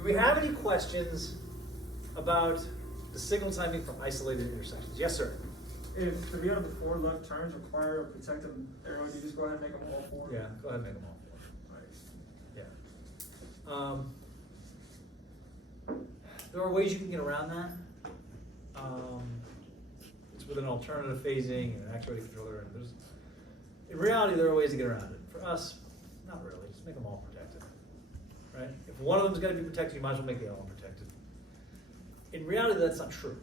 Do we have any questions about the signal timing from isolated intersections? Yes, sir. If 3 out of the 4 left turns require a protective arrow, you just go ahead and make them all 4? Yeah, go ahead and make them all 4. Yeah. There are ways you can get around that. It's with an alternative phasing and an actuating controller. And in reality, there are ways to get around it. For us, not really. Just make them all protected. Right? If one of them's got to be protected, you might as well make the other one protected. In reality, that's not true.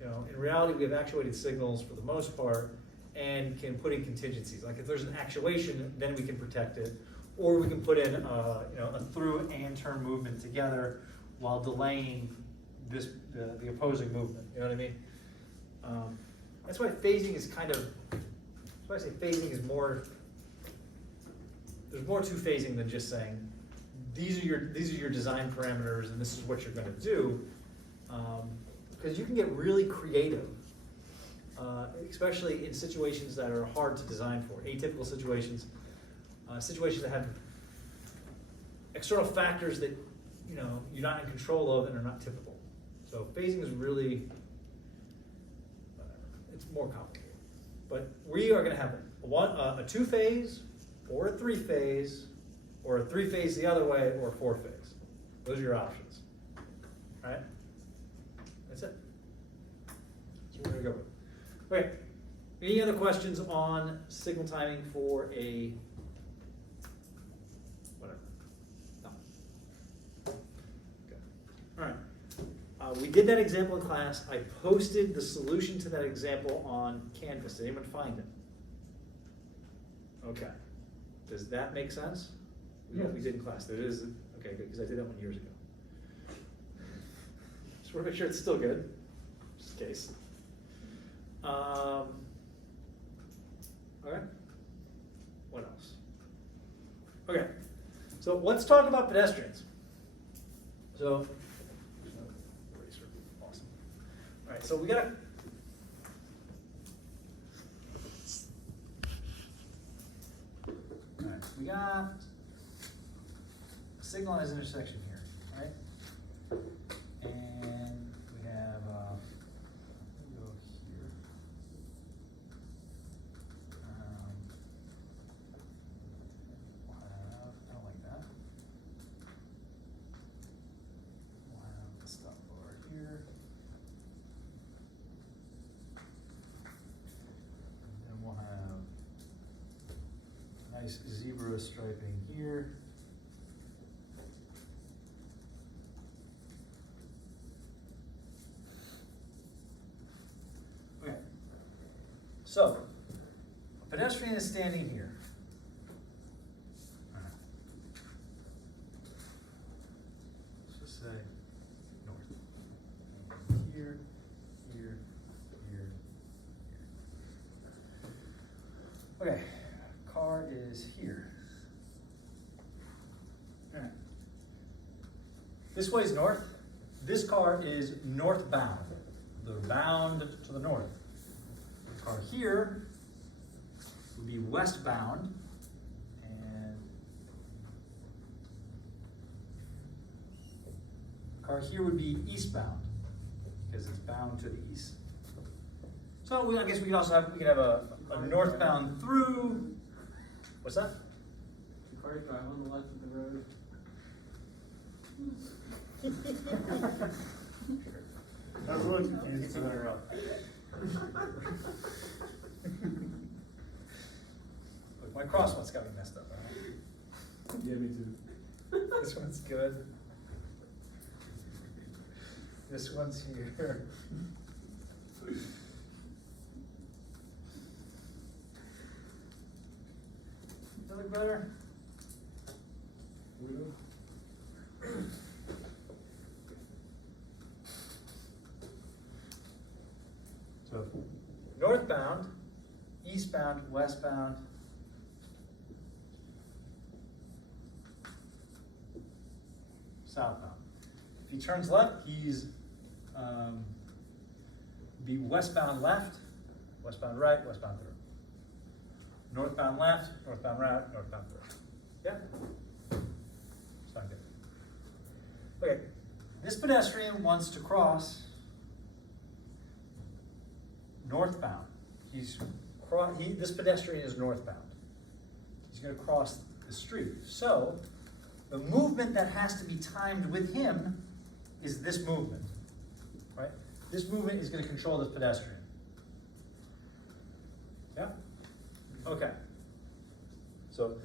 You know, in reality, we have actuated signals for the most part and can put in contingencies. Like if there's an actuation, then we can protect it. Or we can put in a through and turn movement together while delaying the opposing movement. You know what I mean? That's why phasing is that's why I say phasing is more, there's more to phasing than just saying, these are your design parameters and this is what you're going to do. Because you can get really creative, especially in situations that are hard to design for, atypical situations, situations that have external factors that you're not in control of and are not typical. So phasing is really, it's more complicated. But we are going to have a 2-phase, or a 3-phase, or a 3-phase the other way, or a 4-phase. Those are your options. All right? That's it. That's what we're going to go with. Okay. Any other questions on signal timing for a whatever? No. Okay. All right. We did that example in class. I posted the solution to that example on Canvas. Did anyone find it? Okay. Does that make sense? Yes. We did in class. That is okay, good, because I did that one years ago. Just want to make sure it's still good, just in case. Okay. What else? Okay. So let's talk about pedestrians. So, eraser. Awesome. All right. So we got. All right. We got a signalized intersection here, right? And we have. Let me go here. We'll have, I don't like that. We'll have the stop bar here. And then we'll have nice zebra striping here. Okay. So, a pedestrian is standing here. All right. Let's just say north. Here, here, here, here. Okay, car is here. All right. This way is north. This car is northbound. They're bound to the north. The car here would be westbound, and the car here would be eastbound because it's bound to the east. So I guess we could also have a northbound through. What's that? The car drive on the left of the road. I was really confused. Look, my crosswalk's got me messed up. Right? Yeah, me too. This one's good. This one's here. Does that look better? So, northbound, eastbound, westbound. Southbound. If he turns left, he's be westbound left, westbound right, westbound through. Northbound left, northbound right, northbound through. Yeah? Sound good. Okay, this pedestrian wants to cross northbound. This pedestrian is northbound. He's gonna cross the street. So, the movement that has to be timed with him is this movement, right? This movement is gonna control this pedestrian. Yeah? Okay. So,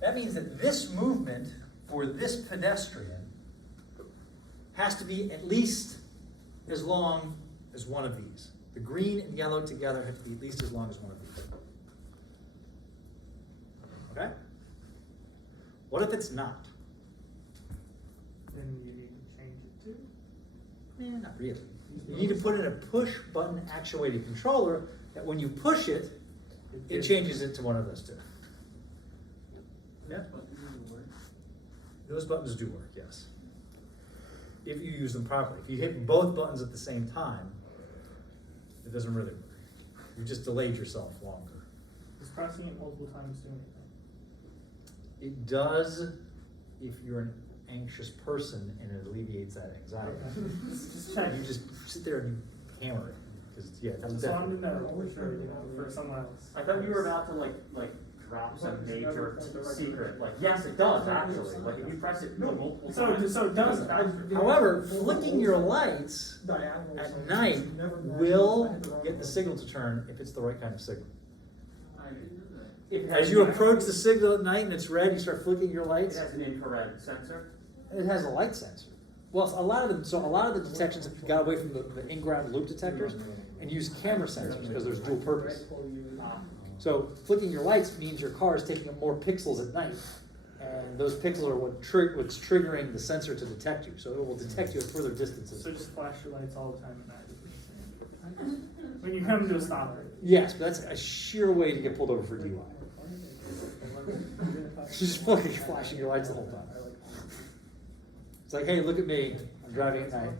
that means that this movement for this pedestrian has to be at least as long as one of these. The green and yellow together have to be at least as long as one of these. Okay? What if it's not? Then you need to change it too. Not really. You need to put in a push button actuated controller that when you push it, it changes it to one of those two. Yeah? Those buttons do work, yes. If you use them properly. If you hit both buttons at the same time, it doesn't really work. You just delayed yourself longer. Does pressing it multiple times do anything? It does if you're an anxious person and it alleviates that anxiety. Just check. You just sit there and hammer it. Because yeah, that's Just wanted to definitely. know for sure, you know, for someone else. I thought you were about to like drop some major secret, like, yes, it does, actually, like, if you press it multiple times. So it does. However, flicking your lights at night will get the signal to turn if it's the right kind of signal. As you approach the signal at night and it's red, you start flicking your It lights. has an infrared sensor. It has a light sensor. Well, a lot of the detections have got away from the in-ground loop detectors and use camera sensors because there's dual purpose. So flicking your lights means your car is taking up more pixels at night, and those pixels are what's triggering the sensor to detect you. So it will detect you at further distances. So just flash your lights all the time at night, is what you're saying. When you come to a stop light. Yes, but that's a sheer way to get pulled over for DUI. Just fucking flashing your lights the whole time. It's like, hey, look at me. I'm driving at night.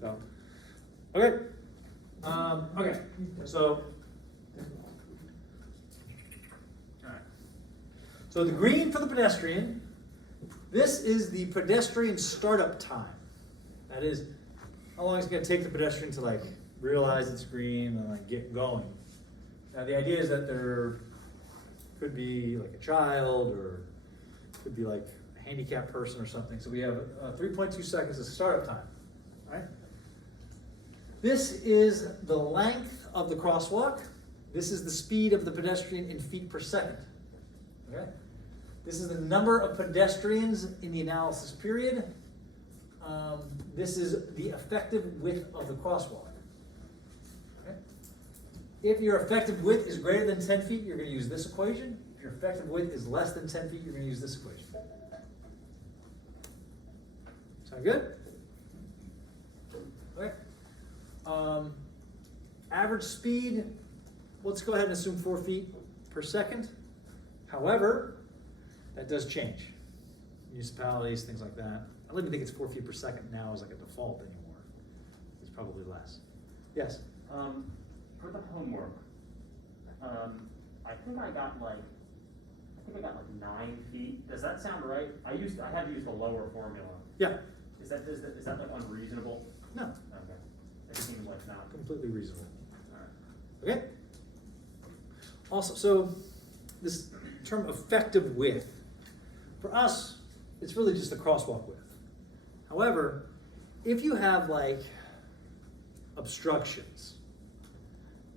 So, okay. Okay. So. Alright. So the green for the pedestrian. This is the pedestrian startup time. That is how long it's going to take the pedestrian to like realize it's green and like get going. Now the idea is that there could be like a child or could be like a handicapped person or something. So we have 3.2 seconds of startup time. All right. This is the length of the crosswalk. This is the speed of the pedestrian in feet per second. Okay. This is the number of pedestrians in the analysis period. This is the effective width of the crosswalk. Okay. If your effective width is greater than 10 feet, you're going to use this equation. If your effective width is less than 10 feet, you're going to use this equation. Sound good? Okay. Average speed, let's go ahead and assume 4 feet per second. However, that does change. Municipalities, things like that. I don't even think it's 4 feet per second now as like a default anymore. It's probably less. Yes? For the homework, I think I got like 9 feet. Does that sound right? I had to use the lower formula. Yeah. Is that like unreasonable? No. Okay. It seems like not. Completely reasonable. All right. Okay? Also, so this term effective width, for us, it's really just the crosswalk width. However, if you have like obstructions,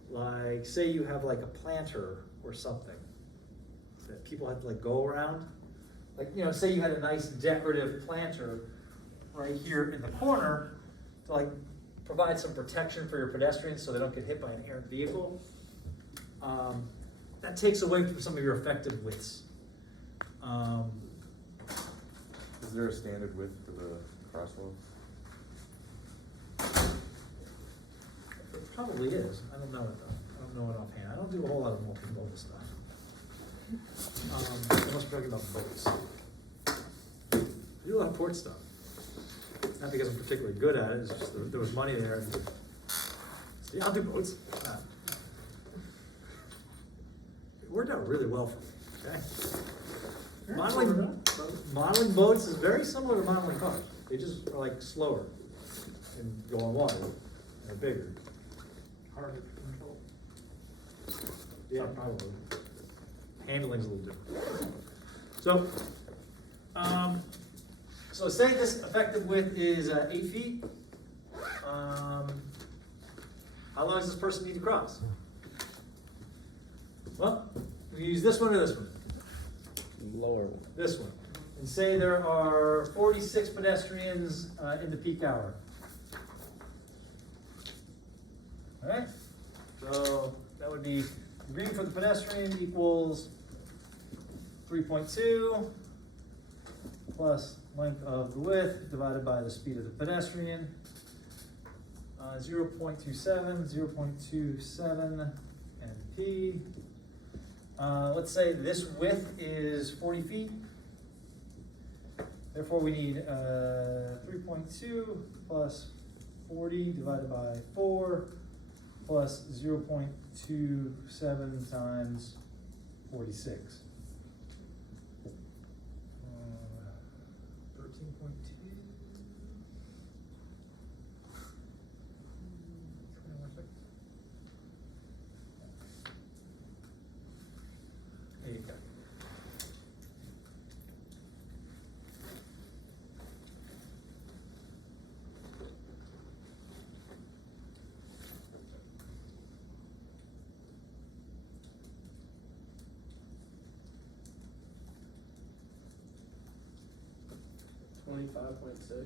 like say you have like a planter or something that people have to like go around, like, you know, say you had a nice decorative planter right here in the corner to like provide some protection for your pedestrians so they don't get hit by an errant vehicle. That takes away from some of your effective widths. Is there a standard width for the crosswalk? It probably is. I don't know it though. I don't know it offhand. I don't do a whole lot of multimodal stuff. Unless we're talking about boats. I do a lot of port stuff. Not because I'm particularly good at it, it's just there was money there. So yeah, I'll do boats. It worked out really well for me, okay? Modeling, Modeling boats is very similar to modeling cars. They just are like slower and go on water. They're bigger. Harder to control. Yeah, probably. Handling's a little different. So, so say this effective width is 8 feet. How long does this person need to cross? Well, we use this one or this one? Lower one. This one. And say there are 46 pedestrians in the peak hour. All right? So that would be green for the pedestrian equals 3.2 plus length of the width divided by the speed of the pedestrian. 0.27, 0.27 NP. Let's say this width is 40 feet. Therefore, we need 3.2 plus 40 divided by 4 plus 0.27 times 46. 13.2. There you go. $25.62.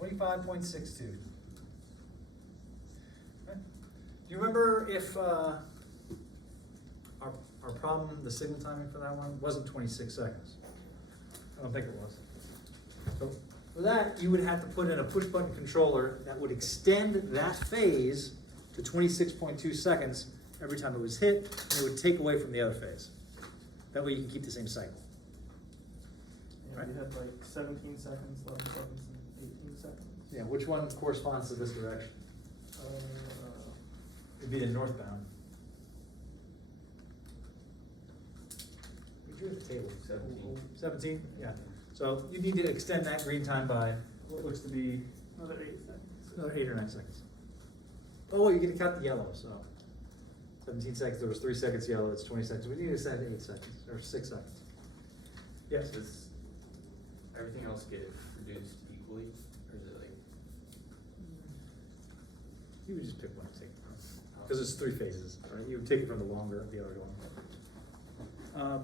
25.62. Okay. Do you remember if our problem, the signal timing for that one, wasn't 26 seconds? I don't think it was. So for that, you would have to put in a push button controller that would extend that phase to 26.2 seconds every time it was hit, and it would take away from the other phase. That way you can keep the same cycle. Yeah, we had like 17 seconds, 11 seconds, and 18 seconds. Yeah, which one corresponds to this direction? It'd be the northbound. We drew the table. 17, yeah. So you need to extend that green time by what looks to be Another 8 seconds. another 8 or 9 seconds. Oh, you get to cut the yellow, so 17 seconds, there was 3 seconds yellow, it's 20 seconds. We need to set 8 seconds, or 6 seconds. Yes? Does everything else get reduced equally, or is it like? You would just pick one to take, because it's 3 phases, right? You would take it from the longer, the other one.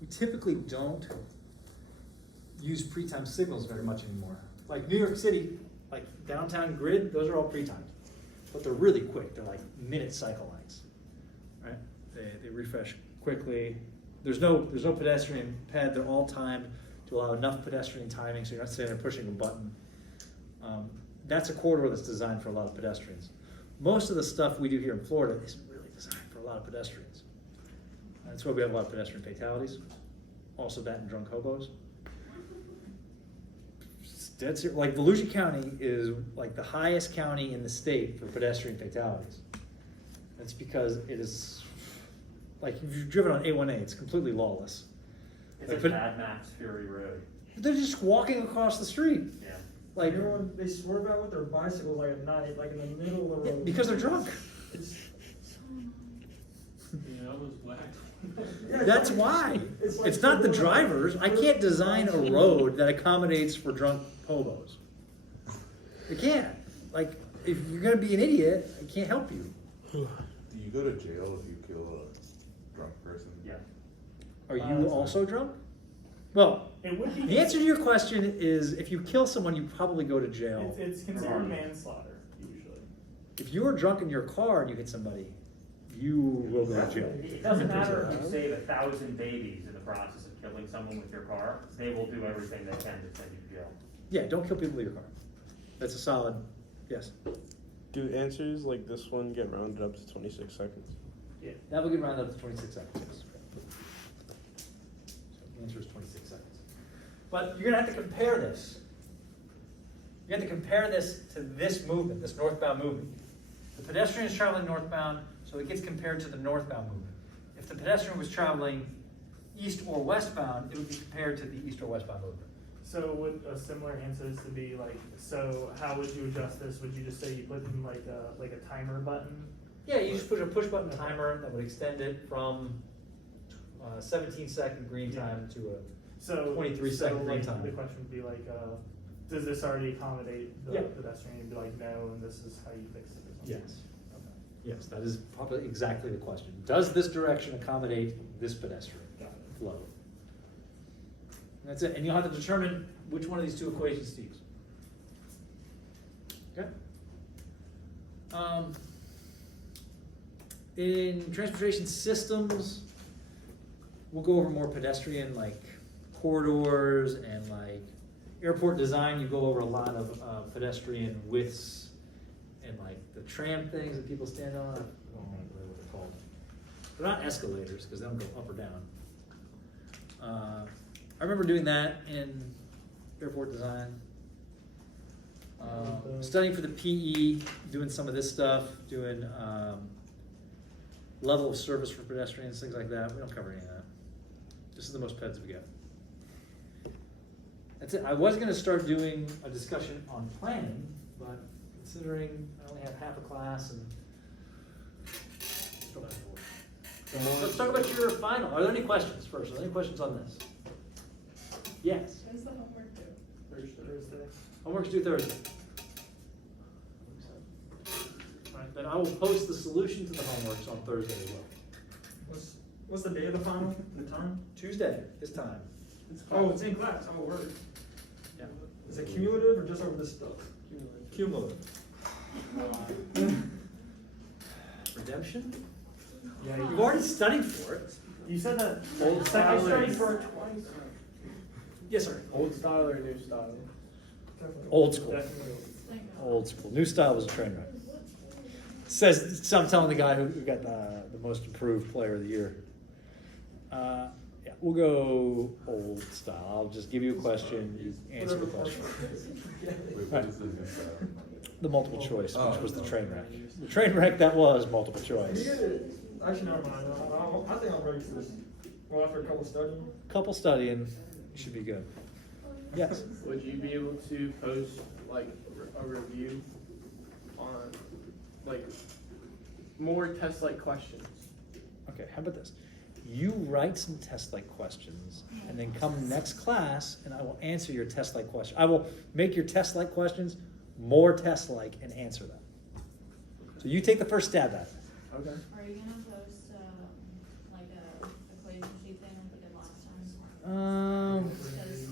We typically don't use pre-timed signals very much anymore. Like New York City, like downtown grid, those are all pre-timed. But they're really quick, they're like minute cycle lines, right? They refresh quickly. There's no pedestrian pad, they're all timed to allow enough pedestrian timing so you're not sitting there pushing a button. That's a corridor that's designed for a lot of pedestrians. Most of the stuff we do here in Florida isn't really designed for a lot of pedestrians. That's why we have a lot of pedestrian fatalities. Also that and drunk hobos. Dead serious. Like Volusia County is like the highest county in the state for pedestrian fatalities. That's because it is, like if you've driven on A1A, it's completely lawless. It's Like, a Mad Max Fury Road. They're just walking across the street. Yeah. Like, Everyone, they swerve out with their bicycles like at night, like in the middle of the yeah, road. because they're drunk. Yeah, I was black. Yeah, That's like- why. it's like It's not the they're doing drivers. I can't design a road that accommodates for drunk hobos. I can't. Like, if you're gonna be an idiot, I can't help you. Do you go to jail if you kill a drunk person? Yeah. Are you also drunk? Well, It would be. the answer to your question is if you kill someone, you probably go to jail. It's considered manslaughter, usually. If you are drunk in your car and you hit somebody, you will go to jail. It doesn't matter if you save 1,000 babies in the process of killing someone with your car, they will do everything they can to send you to jail. Yeah, don't kill people with your car. That's a solid, yes. Do answers like this one get rounded up to 26 seconds? Yeah, that will get rounded up to 26 seconds, yes. So the answer is 26 seconds. But you're gonna have to compare this. You have to compare this to this movement, this northbound movement. The pedestrian is traveling northbound, so it gets compared to the northbound movement. If the pedestrian was traveling east or westbound, it would be compared to the east or westbound movement. So would a similar answer to be like, so how would you adjust this? Would you just say you put in like a timer button? Yeah, you just put a push button timer that would extend it from 17-second green time to a So 23-second green like, time. the question would be like, does this already accommodate the Yeah. pedestrian? And be like, no, and this is how you fix it. Or something? Yes. Okay. Yes, that is probably exactly the question. Does this direction accommodate this pedestrian Got it. flow? And that's it, and you'll have to determine which one of these two equations to use. Okay? In transportation systems, we'll go over more pedestrian, like corridors and like airport design. You go over a lot of pedestrian widths and like the tram things that people stand on. I don't remember what they're called. They're not escalators because they don't go up or down. I remember doing that in airport design. Studying for the PE, doing some of this stuff, doing level of service for pedestrians, things like that. We don't cover any of that. This is the most peds we get. That's it. I was gonna start doing a discussion on planning, but considering I only have half a class and. Let's talk about your final. Are there any questions first? Are there any questions on this? Yes. When's the homework due? Thursday. Homework's due Thursday. Alright, then I will post the solution to the homeworks on Thursday as well. What's the day of the final, the time? Tuesday, this time. Oh, it's in class, oh, word. Yeah. Is it cumulative or just over this stuff? Cumulative. Redemption? Yeah, You've already studied for it. You said that. Old I style studied is- for it twice. Yes, sir. Old style or new style? Old school. Definitely. Old school. New style was a train wreck. Says, so I'm telling the guy who got the most improved player of the year. Yeah, we'll go old style. I'll just give you a question, you answer the question. Wait, what is the new style? The multiple choice, which was the Oh. train wreck. The train wreck that was multiple You choice. get it. Actually, never mind, I think I'm ready for this. Well, after a couple studying. Couple studying, you should be good. Yes. Would you be able to post like a review on like more test-like questions? Okay, how about this? You write some test-like questions, and then come next class, and I will answer your test-like question. I will make your test-like questions more test-like and answer them. So you take the first stab at it. Okay. Are you gonna post, like a equation sheet thing like we did last time? Because, I mean, there's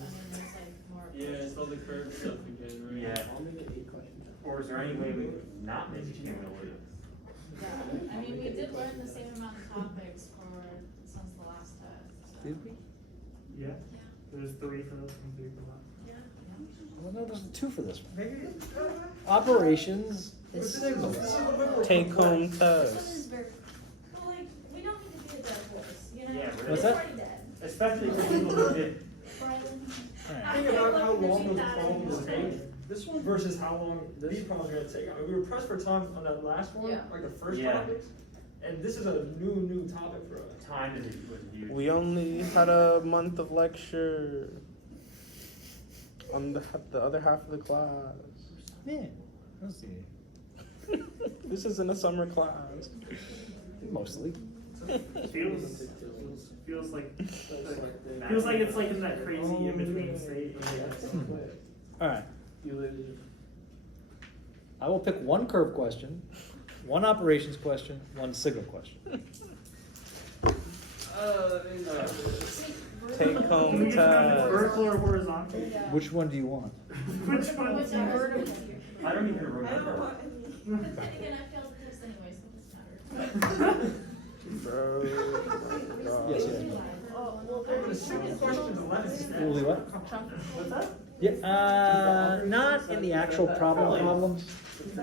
like more. Yeah, it's all the curve stuff again, right? Yeah. I'll make it 8 questions. Or is there any way we could not make it cumulative? Yeah, I mean, we did learn the same amount of topics since the last test, so. Did we? Yeah, Yeah, there's 3 for this and 3 for that. yeah. Well, no, there's 2 for this one. Maybe. Operations and This is signals. Take home This one test. is very, but like, we don't need to be a dead horse, you know? Yeah, It's What's that? already dead. Especially for people who did, Alright. Think about how long those Machine problems learning. take. This one versus how long these problems are gonna take. I mean, we were pressed for time on that last one, Yeah. like the first Yeah. topics. And this is a new topic for us. time was huge. We only had a month of lecture on the other half of the class. Yeah, let's see. This isn't a summer class. Mostly. Feels like it's like in that crazy in between state. Alright, You live. I will pick one curve question, one operations question, one signal question. Take Can home we just have it test. vertical or horizontal? Yeah. Which one do you want? Which one? Whichever. I don't even I don't remember. want, but then again, I failed the test anyway, so it doesn't matter. Bro. Yes, yes. Oh, well, The second question is 11. Will we what? What's that? Yeah, not in the actual problems. Will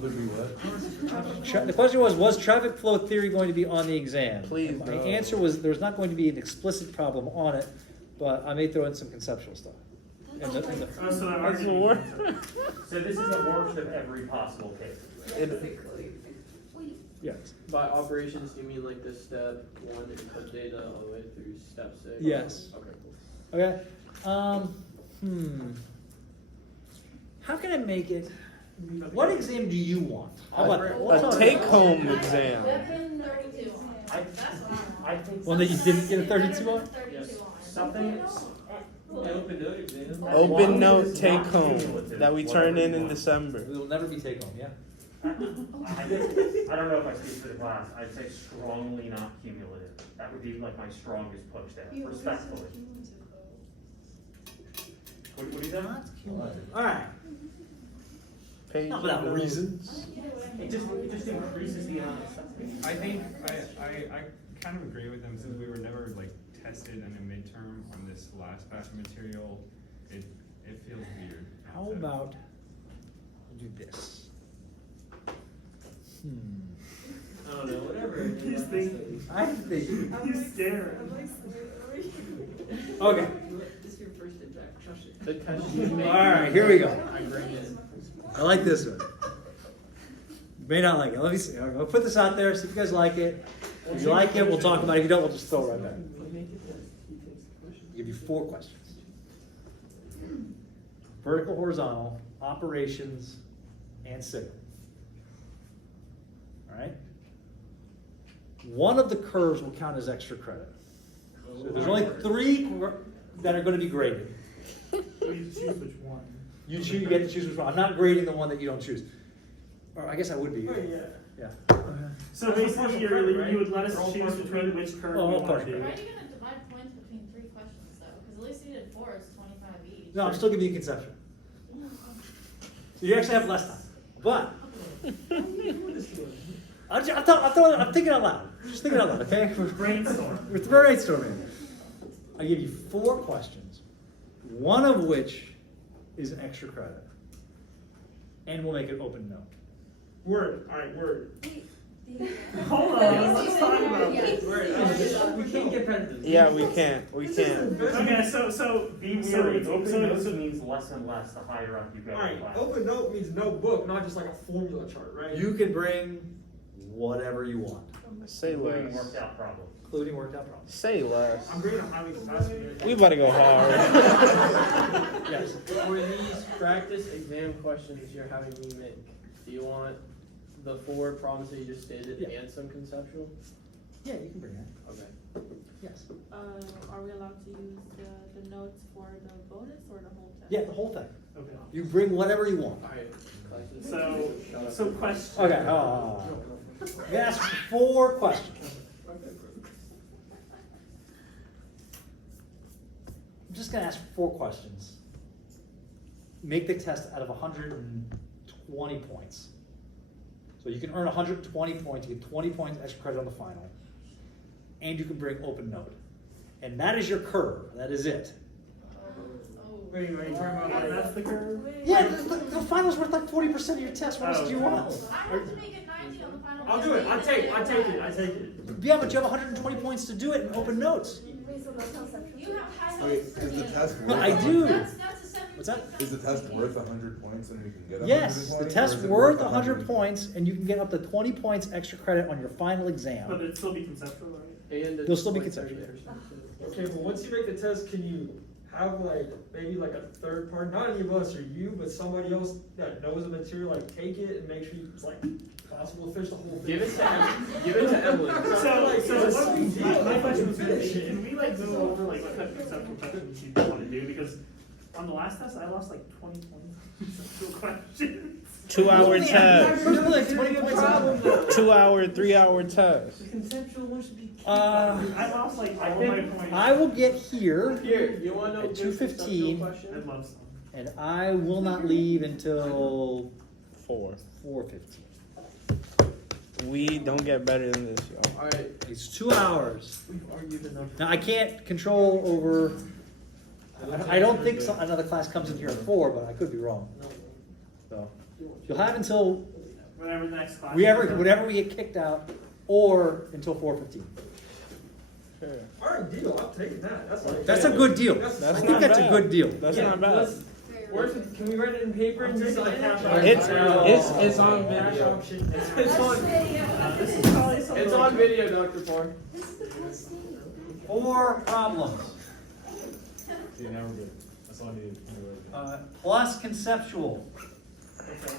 there be what? The question was traffic flow theory going to be on the exam? Please, And my no. answer was, there's not going to be an explicit problem on it, but I may throw in some conceptual stuff. And the- Oh, so that That's already. the word. So this is the worst of every possible case. It- Yes. By operations, do you mean like the step 1 input data all the way through step 6? Yes. Okay, cool. Okay. How can I make it? What exam do you want? How about A take-home exam. Weapon 32 on. I, That's what I want. I think. One that you didn't get a 32 on? 32 on. Something. Open note exam. As long Open as note it's take not home cumulative, that we whatever turn you in want. December. It will never be take home, yeah? I think, I don't know if I speak for the class, I'd say strongly not cumulative. That would be like my strongest push there, respectfully. What do you think? Alright. Page Not without numbers. reason. It just increases the amount of stuff. I think I kind of agree with them since we were never like tested in a midterm on this last batch of material. It feels weird. How about we do this? I don't know, whatever. He's thinking. I think. He's scared. Okay. This is your first impact, trust it. The test you make. Alright, here we go. I bring it. I like this one. May not like it. Let me see. I'll put this out there, see if you guys like it. If you like it, we'll talk about it. If you don't, we'll just throw it right back. I'll give you 4 questions. Vertical, horizontal, operations, and signal. Alright? One of the curves will count as extra credit. So there's only 3 that are going to be graded. So you choose which one. You get to choose which one. I'm not grading the one that you don't choose. Or I guess I would be. Wait, yeah. Yeah. So basically, you would let us choose between which curve Oh, we of want course. to do. How are you gonna divide points between 3 questions though? Because at least you did 4, it's 25 each. No, I'm still giving you conceptual. So you actually have less time. But I'm thinking out loud. Just thinking out loud, okay? Brainstorm. We're brainstorming. I give you 4 questions, one of which is an extra credit, and we'll make it open note. Word, alright, word. Hold on, let's talk about this. We can't get past this. Yeah, we can't. We can't. Okay, so Be so wary, it's open so notes so means less and less the higher up you go in Alright, class. open note means no book, not just like a formula chart, right? You can bring whatever you want, Say Including less. worked out problems. including worked out problems. Say less. I'm grading a highly capacity. We about to go hard. Yes. For these practice exam questions you're having me make, do you want the 4 problems that you just stated Yeah. and some conceptual? Yeah, you can bring that. Okay. Yes. Are we allowed to use the notes for the bonus or the whole test? Yeah, the whole thing. okay. You bring whatever you want. Alright. So question. Okay. You ask 4 questions. I'm just gonna ask 4 questions. Make the test out of 120 points. So you can earn 120 points, you get 20 points extra credit on the final. And you can bring open note. And that is your curve, that is it. Wait, That's the curve? Yeah, the final's worth like 40% of your test, what else do you want? I have to make it 90 on the final. I'll do it, I take it. Yeah, but you have 120 points to do it in open notes. You have high Wait, notes. is the test I worth? do. That's a 70. What's that? Is the test worth 100 points and we can get 120? Yes, the or test's is it worth 100 points, and you can get up to 20 points extra credit on your final But exam. it'd still be conceptual, right? And They'll still be it's conceptual. 30%. Okay, but once you make the test, can you have like, maybe like a third party, not any of us or you, but somebody else that knows the material, like take it and make sure it's like possible to finish the whole thing? Give it to Emily. So what we do, my question was gonna finish be, it. can we like go over like what type of conceptual questions you want to do? Because on the last test, I lost like 20 points on conceptual questions. 2-hour test. Like 20 points. 2-hour, 3-hour test. The conceptual one should be. I lost like all my points. I will get here, Here, you want to know At a good 2:15. conceptual question? I'd love some. and I will not leave until 4. 4:15. We don't get better than this, y'all. Alright. It's 2 hours. We've argued enough. Now, I can't control over, I don't think another class comes in here at 4, but I could be wrong. So, you'll have until Whenever the next class. whenever we get kicked out, or until 4:15. Sure. Alright, deal, I'm taking that, that's like. That's a good deal. That's I That's think not that's a bad. good deal. That's Yeah, not bad. Fair. Where's it, can we write it in paper and I'm sign taking the cash it? option. It's on Cash video. option. It's on, This is probably something. it's on video, Dr. Parr. 4 problems. See, now we're good. That's all I needed. Plus conceptual. Okay.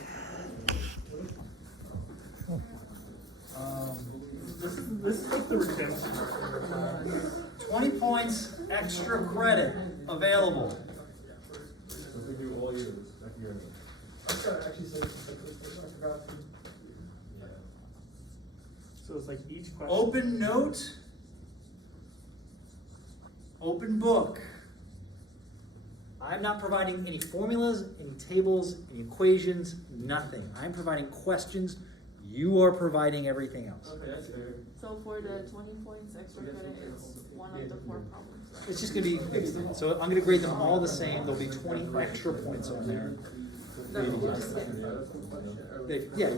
This is like the redemption. 20 points extra credit available. If we do all years, that year. So it's like each question. Open note. Open book. I'm not providing any formulas, any tables, any equations, nothing. I'm providing questions. You are providing everything else. Okay, that's fair. So for the 20 points extra credit, it's one of the 4 problems. It's just gonna be mixed in. So I'm gonna grade them all the same. There'll be 20 extra points on there. Yeah,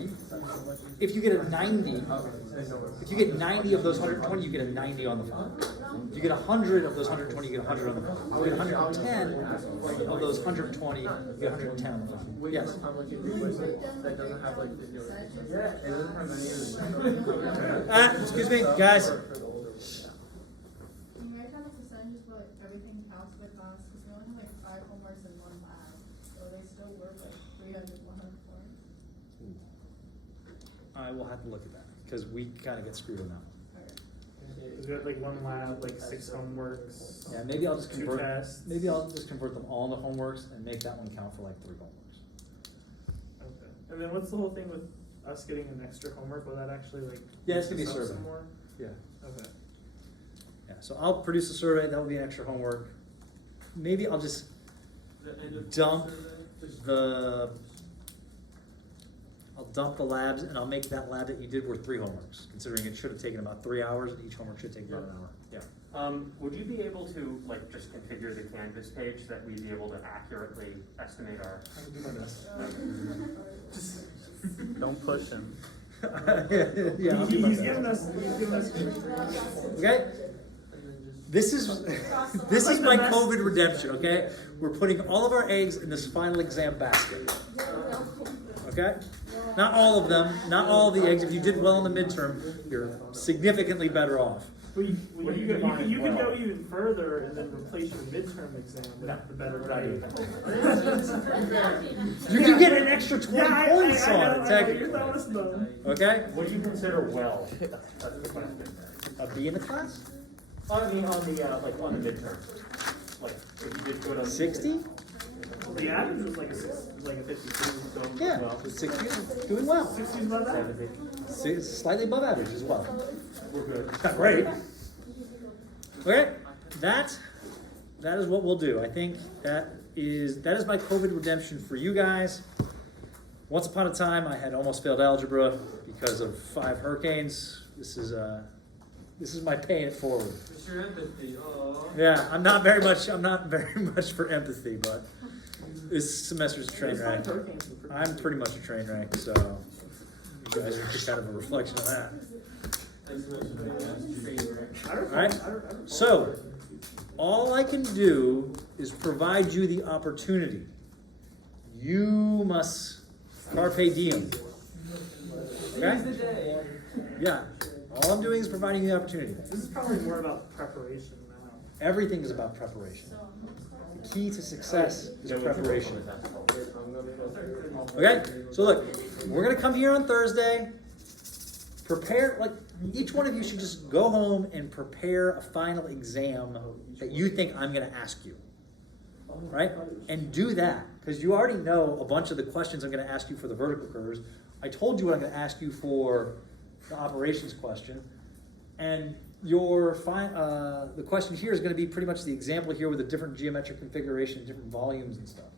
if you get a 90, if you get 90 of those 120, you get a 90 on the final. If you get 100 of those 120, you get 100 on the final. If you get 110 of those 120, you get 110 on the final. Yes? That doesn't have like video. Yeah, it doesn't have any. Excuse me, guys. Can you write down the percentages for like everything counts with us? Because we only have like 5 homeworks and 1 lab, so they still work like 300, 100 points. I will have to look at that, because we kinda get screwed on that one. Is it like 1 lab, like 6 homeworks? Yeah, maybe I'll just 2 convert, tests? maybe I'll just convert them all into homeworks and make that one count for like 3 homeworks. Okay. And then what's the whole thing with us getting an extra homework? Will that actually like? Yeah, it's gonna be a boost us up survey. some more? Yeah. Okay. Yeah, so I'll produce a survey, that will be an extra homework. Maybe I'll just dump I'll dump the labs and I'll make that lab that you did worth 3 homeworks, considering it should have taken about 3 hours and each homework should take about an hour. Yeah. Would you be able to, like, just configure the Canvas page so that we'd be able to accurately estimate our? Don't push him. Yeah, I'll do my He's best. giving us. Okay? This is my COVID redemption, okay? We're putting all of our eggs in this final exam basket. Okay? Not all of them, not all of the eggs. If you did well in the midterm, you're significantly better off. Well, you could go even further and then replace your midterm exam with the better grade. You can get an extra 20 points I on know, it, technically. you're throwing us a bone. Okay? What do you consider well? That's the question. A B in the class? I mean, on the, like, on the midterm. Like, if you did good on. 60? The average was like a 52, so. Yeah, Well, 60 is doing well. 60 is about that? 60 is slightly above average as well. We're good. Not great. Okay, that is what we'll do. I think that is my COVID redemption for you guys. Once upon a time, I had almost failed algebra because of 5 hurricanes. This is my paying it forward. It's your empathy. Oh. Yeah, I'm not very much for empathy, but this semester's a train wreck. I'm pretty much a train wreck, so you guys are just kind of a reflection of that. Alright, so all I can do is provide you the opportunity. You must carpe diem. Okay? Yeah, all I'm doing is providing you the opportunity. This is probably more about preparation now. Everything is about preparation. The key to success is preparation. Okay? So look, we're gonna come here on Thursday. Prepare, like, each one of you should just go home and prepare a final exam that you think I'm gonna ask you. Right? And do that, because you already know a bunch of the questions I'm gonna ask you for the vertical curves. I told you what I'm gonna ask you for the operations question. And your the question here is gonna be pretty much the example here with a different geometric configuration, different volumes and stuff.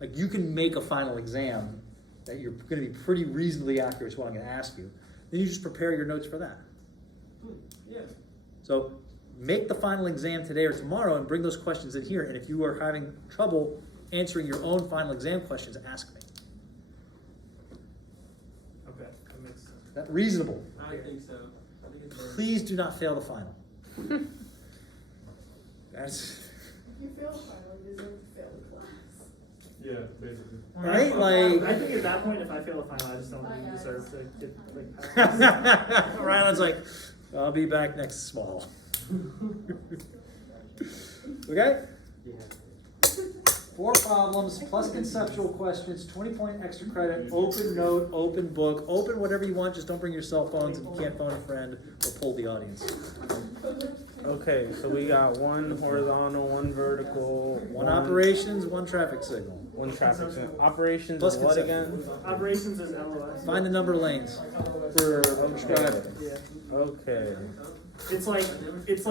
Like, you can make a final exam that you're gonna be pretty reasonably accurate to what I'm gonna ask you. Then you just prepare your notes for that. Yeah. So make the final exam today or tomorrow and bring those questions in here. And if you are having trouble answering your own final exam questions, ask me. Okay, that makes sense. Is that reasonable? I think so. I think it's very- Please do not fail the final. That's, If you fail final, you deserve to fail the class. Yeah, basically. Right? Like. I think at that point, if I fail a final, I just don't deserve to get like passed. Ryland's like, I'll be back next fall. Okay? 4 problems plus conceptual questions, 20-point extra credit, open note, open book, open whatever you want, just don't bring your cell phones if you can't phone a friend or poll the audience. Okay, so we got 1 horizontal, 1 vertical, 1 operations, 1 traffic signal. 1 traffic signal. Operations Plus is what conceptual. again? Operations is LOS. Find the number of lanes per subscriber. Yeah. Okay. It's like it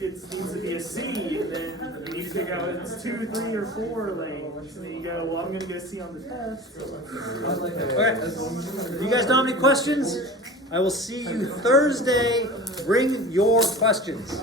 needs to be a C, and then you need to figure out if it's 2, 3, or 4 lanes. And then you go, well, I'm gonna go C on the test. Okay. You guys don't have any questions? I will see you Thursday. Bring your questions.